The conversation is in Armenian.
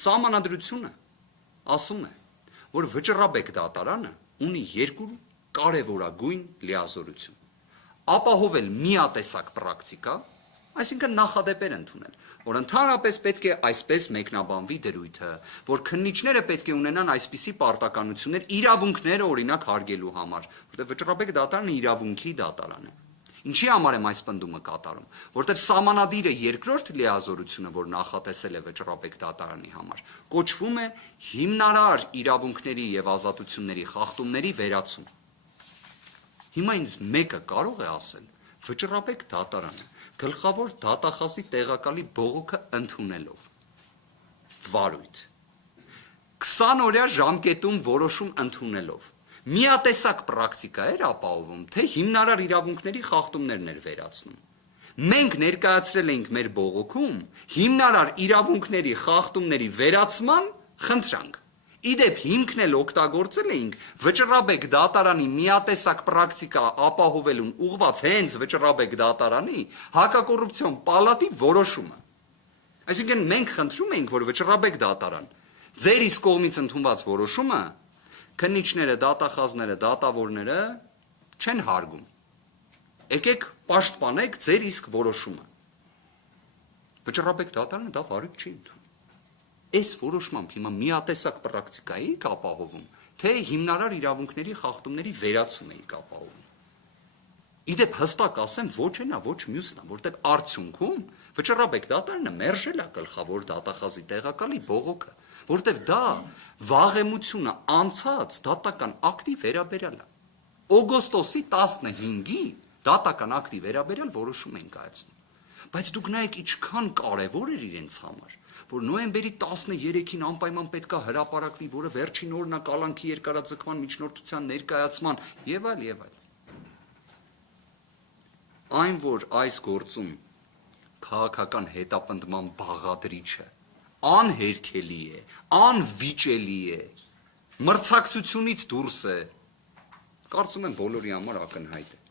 Սահմանադրությունը ասում է, որ վճռաբեկ դատարանը ունի երկու կարևորագույն լիազորություն. ապահովել միատեսակ պրակտիկա, այսինքն նախադեպեր ընդունել, որ ընդհանրապես պետք է այսպես մեկնաբանվի դրույթը, որ քննիչները պետք է ունենան այսպիսի պարտականություններ իրավունքները օրինակ հարգելու համար, որտեղ վճռաբեկ դատարանը իրավունքի դատարան է։ Ինչի համար եմ այս պնդումը կատարում, որտեղ սահմանադիրը երկրորդ լիազորությունը, որ նախատեսել է վճռաբեկ դատարանի համար, կոչվում է հիմնարար իրավունքների եւ ազատությունների խախտումների վերացում։ Հիմա ինձ մեկը կարող է ասել, վճռաբեկ դատարանը գլխավոր դատախազի տեղակալի բողոքը ընդունելով վարույթ 20 օրյա ժամկետում որոշում ընդունելով միատեսակ պրակտիկա էր ապահովում, թե հիմնարար իրավունքների խախտումներն էր վերացնում։ Մենք ներկայացրել էինք մեր բողոքում հիմնարար իրավունքների խախտումների վերացման խնդրանք։ Իդեպ հիմքն էլ օգտագործել էինք վճռաբեկ դատարանի միատեսակ պրակտիկա ապահովելուն ուղղված հենց վճռաբեկ դատարանի հակակոռուպցիոն պալատի որոշումը։ Այսինքն մենք խնդրում էինք, որ վճռաբեկ դատարան ձեր իսկ կողմից ընդունված որոշումը քննիչները, դատախազները, դատավորները չեն հարգում։ Եկեք պաշտպանեք ձեր իսկ որոշումը։ Վճռաբեկ դատարանը դա վարույթ չի ընդունում։ Այս որոշմամբ հիմա միատեսակ պրակտիկայի ապահովում, թե հիմնարար իրավունքների խախտումների վերացում էիք ապահովում։ Իդեպ հստակ ասեմ, ոչ այնա, ոչ մյուսն է, որտեղ արդյունքում վճռաբեկ դատարանը մերժել է գլխավոր դատախազի տեղակալի բողոքը, որտեղ դա վաղեմությունը անցած դատական ակտի վերաբերյալ է։ Օգոստոսի 15-ի դատական ակտի վերաբերյալ որոշում են կայացնում։ Բայց դուք նայեք ինչքան կարևոր էր իրենց համար, որ նոյեմբերի 13-ին անպայման պետք է հրապարակվի, որը վերջին օրն է կալանքի երկարաձգման միջնորդության ներկայացման եւ այլ եւ այլ։ Այն, որ այս գործում քաղաքական հետապնդման բաղադրիչը անհերքելի է, անվիճելի է, մրցակցությունից դուրս է, կարծում եմ բոլորի համար ակնհայտ է։